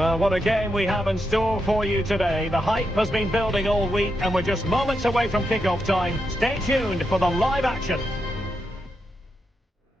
Well, what a game we have in store for you today. The hype has been building all week and we're just moments away from kickoff time. Stay tuned for the live action.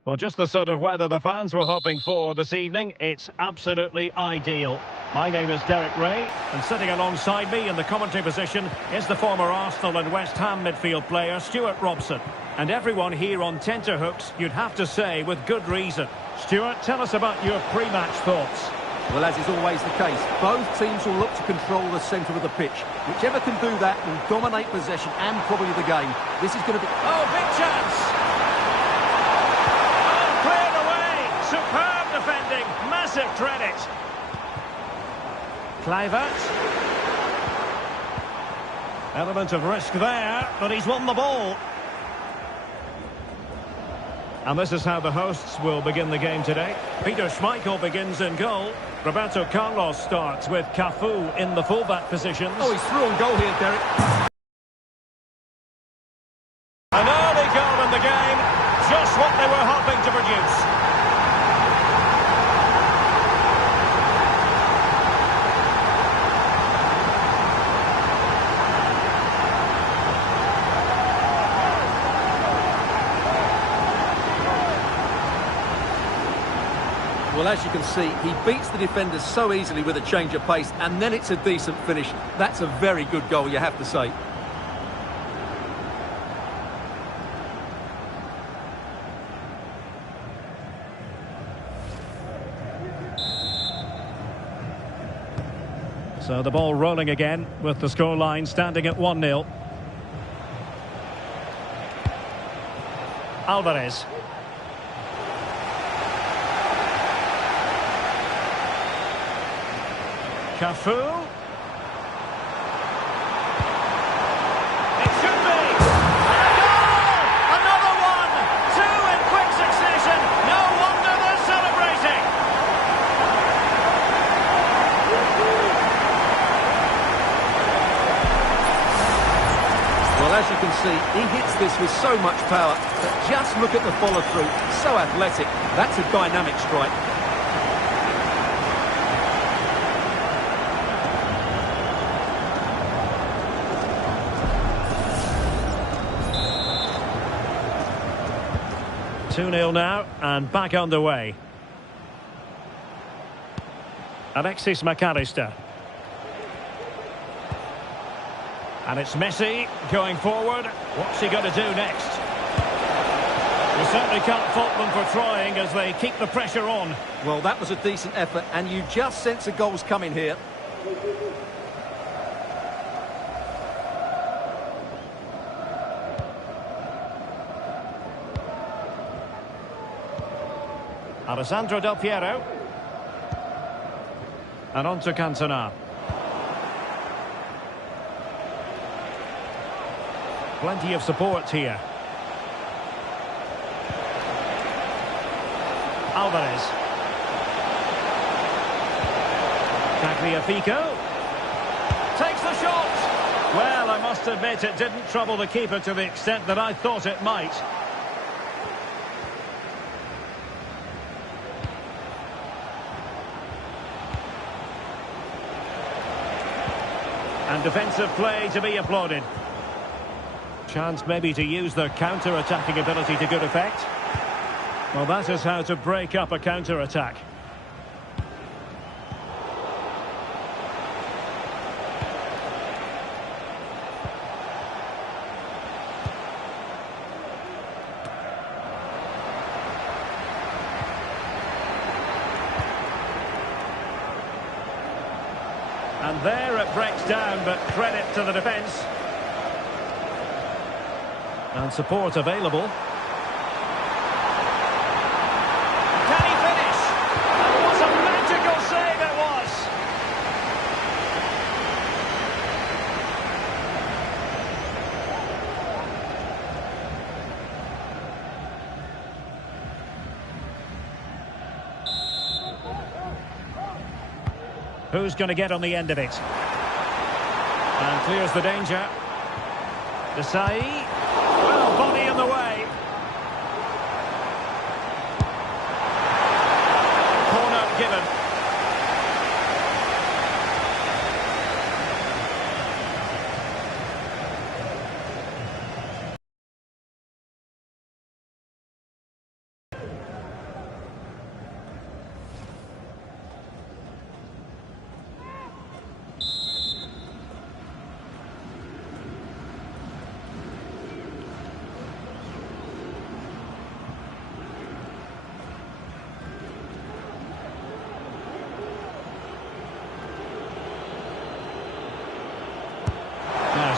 Well, just the sort of weather the fans were hoping for this evening. It's absolutely ideal. My name is Derek Ray, and sitting alongside me in the commentary position is the former Arsenal and West Ham midfield player Stuart Robson. And everyone here on tenterhooks, you'd have to say, with good reason. Stuart, tell us about your pre-match thoughts. Well, as is always the case, both teams will look to control the centre of the pitch. Whichever can do that will dominate possession and probably the game. This is going to be... Oh, big chance! Oh, cleared away! Superb defending! Massive credit! Kluivert. Element of risk there, but he's won the ball. And this is how the hosts will begin the game today. Peter Schmeichel begins in goal. Roberto Carlos starts with Cafu in the fullback positions. Oh, he's through on goal here, Derek. An early goal in the game, just what they were hoping to produce. Well, as you can see, he beats the defenders so easily with a change of pace, and then it's a decent finish. That's a very good goal, you have to say. So the ball rolling again with the scoreline standing at 1-0. Alvarez. Cafu. It should be. And a goal! Another one! Two in quick succession. No wonder they're celebrating. Well, as you can see, he hits this with so much power, but just look at the follow-through. So athletic. That's a dynamic strike. Two-nil now, and back underway. Alexis McAllister. And it's Messi going forward. What's he going to do next? We certainly can't fault them for trying as they keep the pressure on. Well, that was a decent effort, and you just sense a goal's coming here. Alessandro Del Piero. And on to Cantona. Plenty of support here. Alvarez. Tagliafico. Takes the shot. Well, I must admit it didn't trouble the keeper to the extent that I thought it might. And defensive play to be applauded. Chance maybe to use their counter-attacking ability to good effect. Well, that is how to break up a counter-attack. And there it breaks down, but credit to the defence. And support available. Can he finish? And what a magical save it was! Who's going to get on the end of it? And clears the danger. Desai. Well, body in the way. Corner given.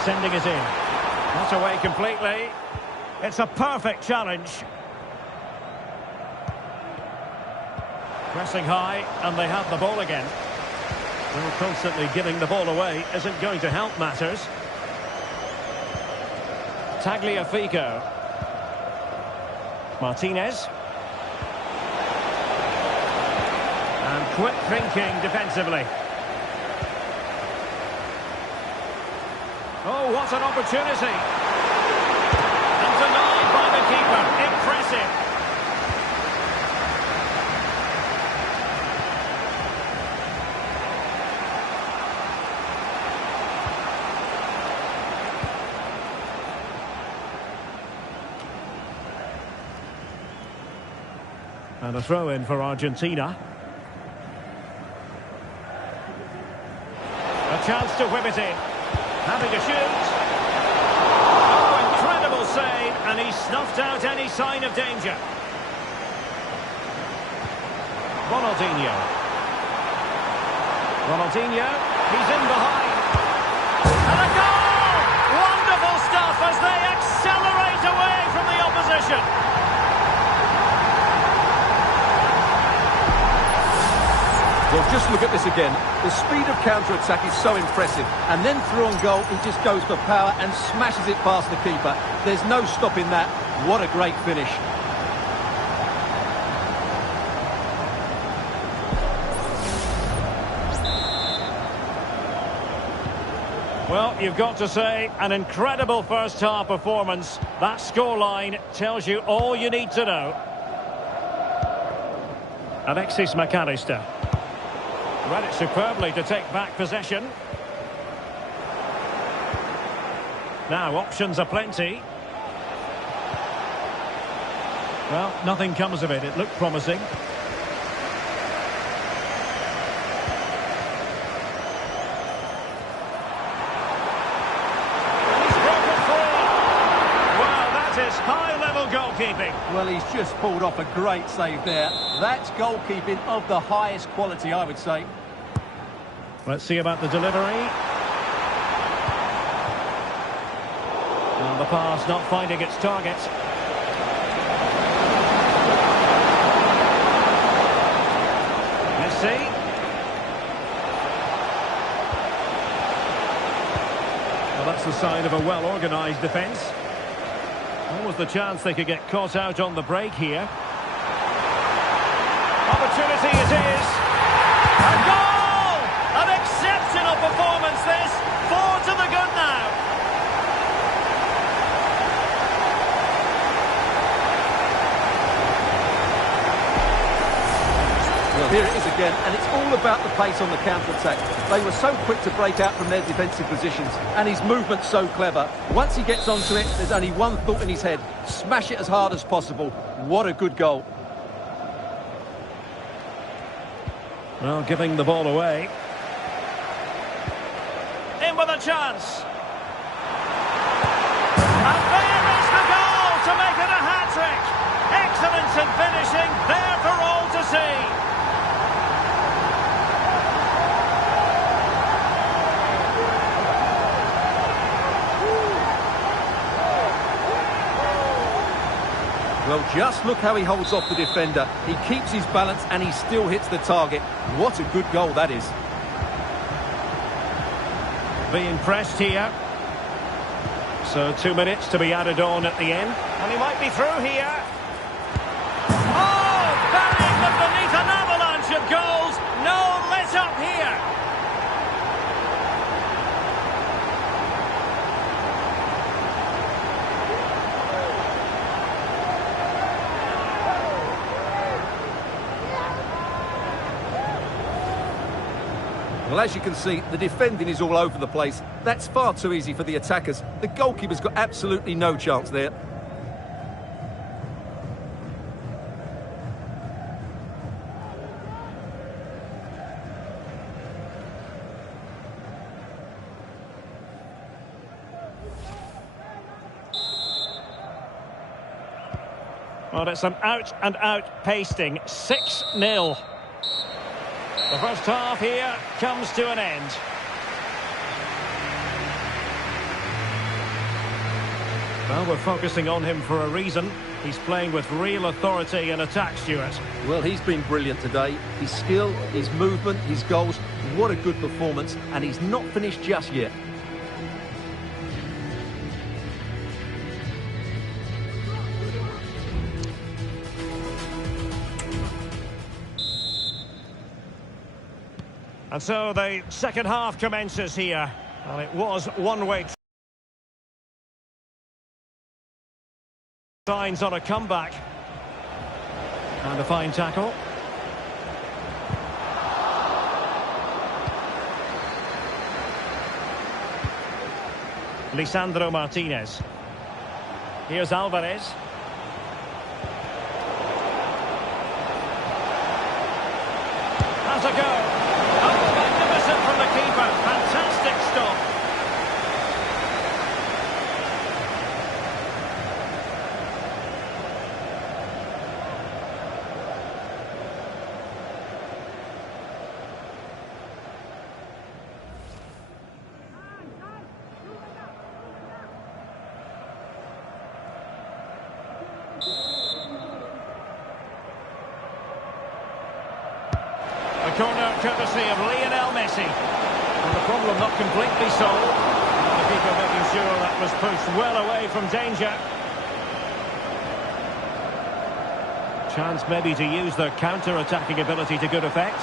sending it in. Not away completely. It's a perfect challenge. Pressing high, and they have the ball again. Well, constantly giving the ball away isn't going to help matters. Tagliafico. Martinez. And quick thinking defensively. Oh, what an opportunity. And denied by the keeper. Impressive. And a throw-in for Argentina. A chance to whip it in. Having a shoot. Oh, incredible save, and he snuffed out any sign of danger. Ronaldinho. Ronaldinho, he's in behind. And a goal! Wonderful stuff as they accelerate away from the opposition. Well, just look at this again. The speed of counter-attack is so impressive. And then through on goal, he just goes for power and smashes it past the keeper. There's no stopping that. What a great finish. Well, you've got to say, an incredible first-half performance. That scoreline tells you all you need to know. Alexis McAllister. Read it superbly to take back possession. Now, options are plenty. Well, nothing comes of it. It looked promising. He's broken free. Well, that is high-level goalkeeping. Well, he's just pulled off a great save there. That's goalkeeping of the highest quality, I would say. Let's see about the delivery. And the pass not finding its target. Messi. Well, that's the sign of a well-organised defence. Almost the chance they could get caught out on the break here. Opportunity it is. A goal! An exceptional performance this. 4 to the good now. Well, here it is again, and it's all about the pace on the counter-attack. They were so quick to break out from their defensive positions, and his movement's so clever. Once he gets onto it, there's only one thought in his head. Smash it as hard as possible. What a good goal. Well, giving the ball away. In with a chance. And there is the goal to make it a hat-trick. Excellence in finishing, there for all to see. Well, just look how he holds off the defender. He keeps his balance and he still hits the target. What a good goal that is. Being pressed here. So 2 minutes to be added on at the end. And he might be through here. Oh, burying them beneath an avalanche of goals. No let up here. Well, as you can see, the defending is all over the place. That's far too easy for the attackers. The goalkeeper's got absolutely no chance there. Well, it's an out-and-out pasting. 6-0. The first half here comes to an end. Well, we're focusing on him for a reason. He's playing with real authority in attack, Stuart. Well, he's been brilliant today. His skill, his movement, his goals. What a good performance. And he's not finished just yet. And so the second half commences here. Well, it was one-way. Signs on a comeback. And a fine tackle. Lisandro Martinez. Here's Alvarez. Has a go. Oh, magnificent from the keeper. Fantastic stop. A corner courtesy of Lionel Messi. And the problem not completely solved. The keeper making sure that was pushed well away from danger. Chance maybe to use their counter-attacking ability to good effect.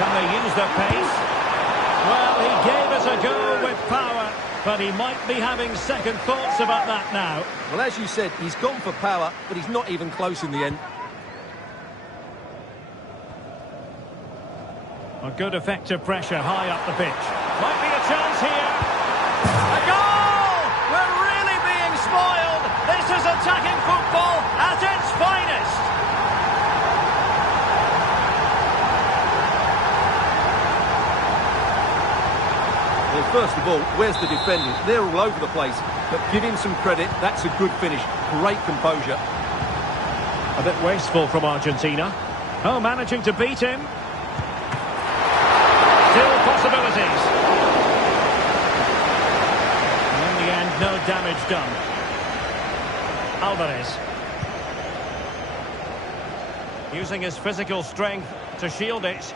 Can they use their pace? Well, he gave us a go with power, but he might be having second thoughts about that now. Well, as you said, he's gone for power, but he's not even close in the end. A good effective pressure high up the pitch. Might be a chance here. A goal! We're really being spoiled. This is attacking football at its finest. Well, first of all, where's the defending? They're all over the place. But give him some credit. That's a good finish. Great composure. A bit wasteful from Argentina. Oh, managing to beat him. Still possibilities. And in the end, no damage done. Alvarez. Using his physical strength to shield it.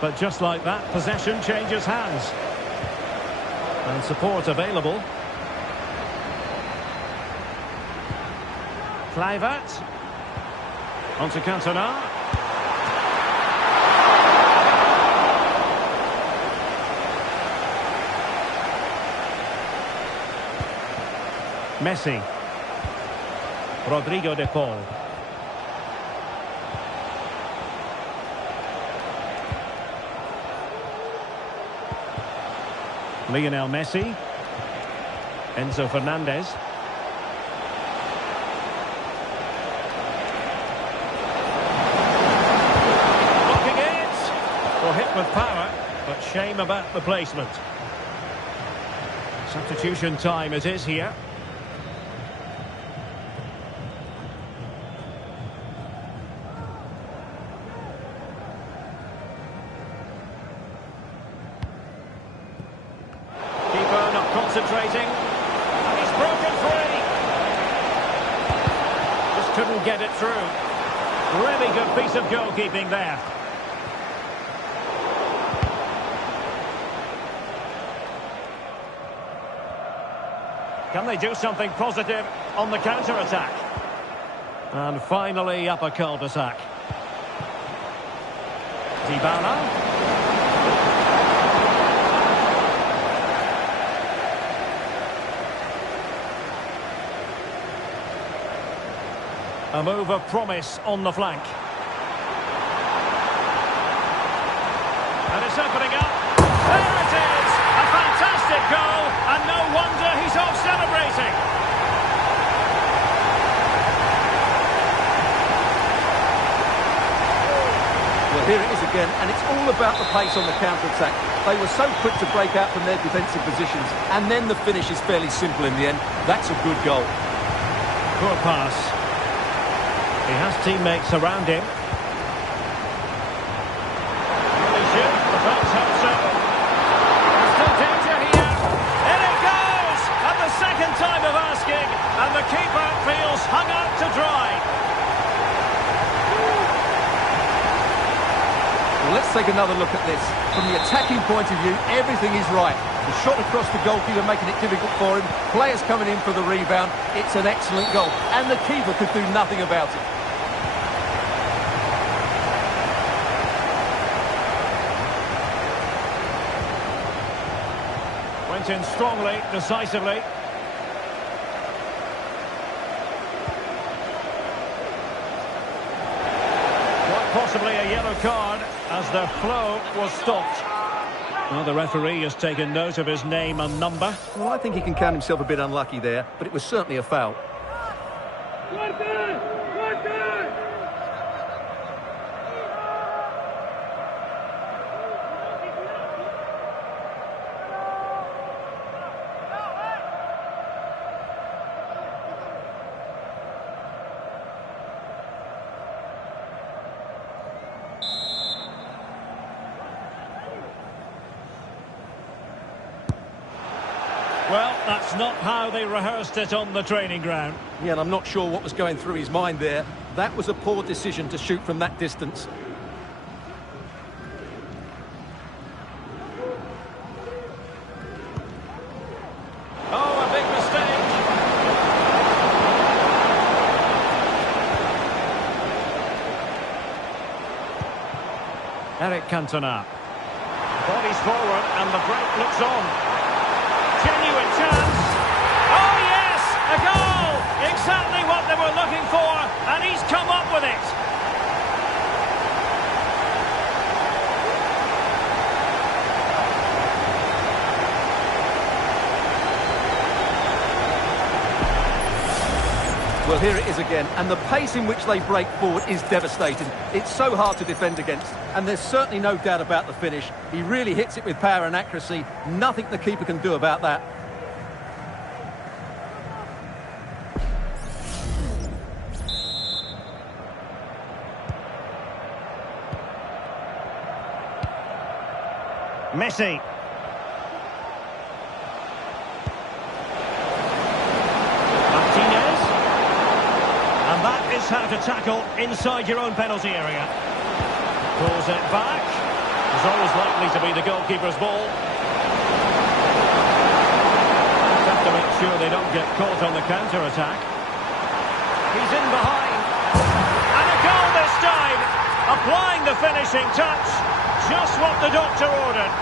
But just like that, possession changes hands. And support available. Kluivert. Onto Cantona. Messi. Rodrigo de Paul. Lionel Messi. Enzo Fernandez. Blocking it. Well, hit with power, but shame about the placement. Substitution time it is here. Concentrating, and he's broken free. Just couldn't get it through. Really good piece of goalkeeping there. Can they do something positive on the counter-attack? And finally up a cul-de-sac. Dybala. A move of promise on the flank. And it's opening up. There it is! A fantastic goal, and no wonder he's off celebrating. Well, here it is again, and it's all about the pace on the counter-attack. They were so quick to break out from their defensive positions, and then the finish is fairly simple in the end. That's a good goal. Poor pass. He has teammates around him. Really shoot. The boats hope so. There's still danger here. let's take another look at this. From the attacking point of view, everything is right. The shot across the goalkeeper making it difficult for him. Players coming in for the rebound. It's an excellent goal. And the keeper could do nothing about it. Went in strongly, decisively. Quite possibly a yellow card as the flow was stopped. Well, the referee has taken note of his name and number. Well, I think he can count himself a bit unlucky there, but it was certainly a foul. Well, that's not how they rehearsed it on the training ground. Yeah, and I'm not sure what was going through his mind there. That was a poor decision to shoot from that distance. Oh, a big mistake. Eric Cantona. Bodies forward and the break looks on. Genuine chance. Oh, yes! A goal! Exactly what they were looking for, and he's come up with it. Well, here it is again, and the pace in which they break forward is devastating. It's so hard to defend against, and there's certainly no doubt about the finish. He really hits it with power and accuracy. Nothing the keeper can do about that. Messi. And that is how to tackle inside your own penalty area. Pulls it back. It's always likely to be the goalkeeper's ball. Have to make sure they don't get caught on the counter-attack. He's in behind. And a goal this time. Applying the finishing touch. Just what the doctor ordered.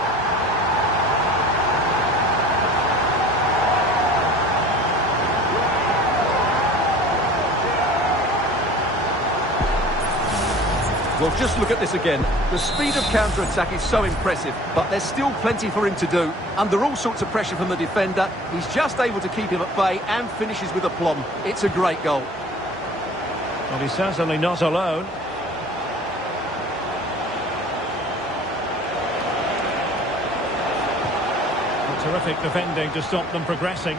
Well, just look at this again. The speed of counter-attack is so impressive, but there's still plenty for him to do. Under all sorts of pressure from the defender, he's just able to keep him at bay and finishes with aplomb. It's a great goal. Well, he's certainly not alone. Terrific defending to stop them progressing.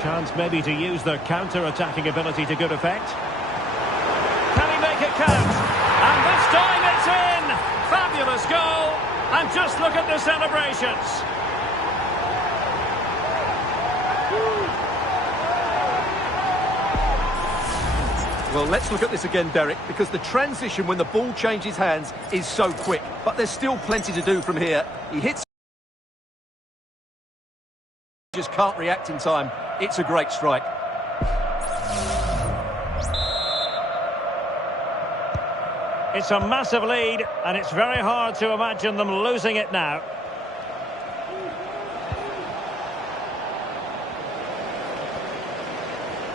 Chance maybe to use their counter-attacking ability to good effect. Can he make it count? And this time it's in! Fabulous goal! And just look at the celebrations. Well, let's look at this again, Derek, because the transition when the ball changes hands is so quick. But there's still plenty to do from here. He hits... just can't react in time. It's a great strike. It's a massive lead, and it's very hard to imagine them losing it now.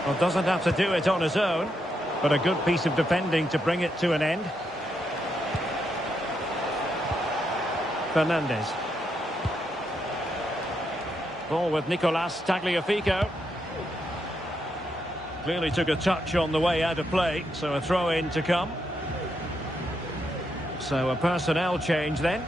Well, doesn't have to do it on his own, but a good piece of defending to bring it to an end. Fernandez. Ball with Nicolas Tagliafico. Clearly took a touch on the way out of play, so a throw-in to come. So a personnel change then.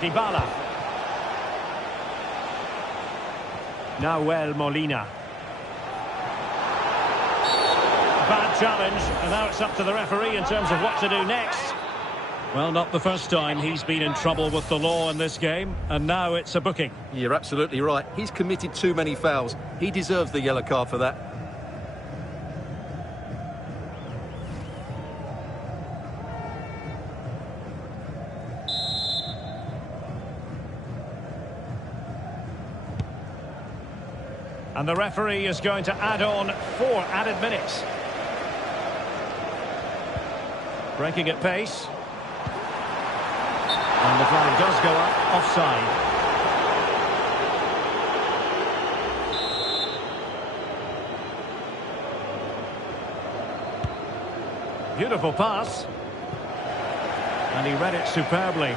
Dybala. Nahuel Molina. Bad challenge, and now it's up to the referee in terms of what to do next. Well, not the first time he's been in trouble with the law in this game, and now it's a booking. You're absolutely right. He's committed too many fouls. He deserves the yellow card for that. And the referee is going to add on 4 added minutes. Breaking at pace. And the flag does go up, offside. Beautiful pass. And he read it superbly.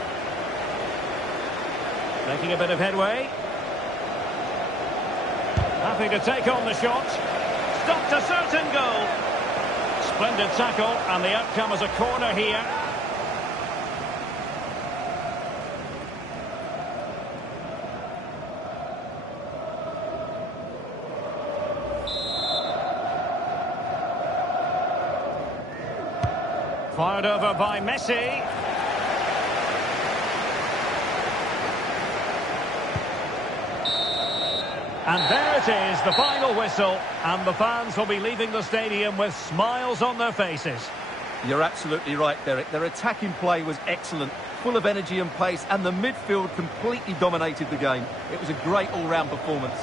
Making a bit of headway. Happy to take on the shot. Stopped a certain goal. Splendid tackle, and the outcome is a corner here. Fired over by Messi. And there it is, the final whistle, and the fans will be leaving the stadium with smiles on their faces. You're absolutely right, Derek. Their attacking play was excellent, full of energy and pace, and the midfield completely dominated the game. It was a great all-round performance.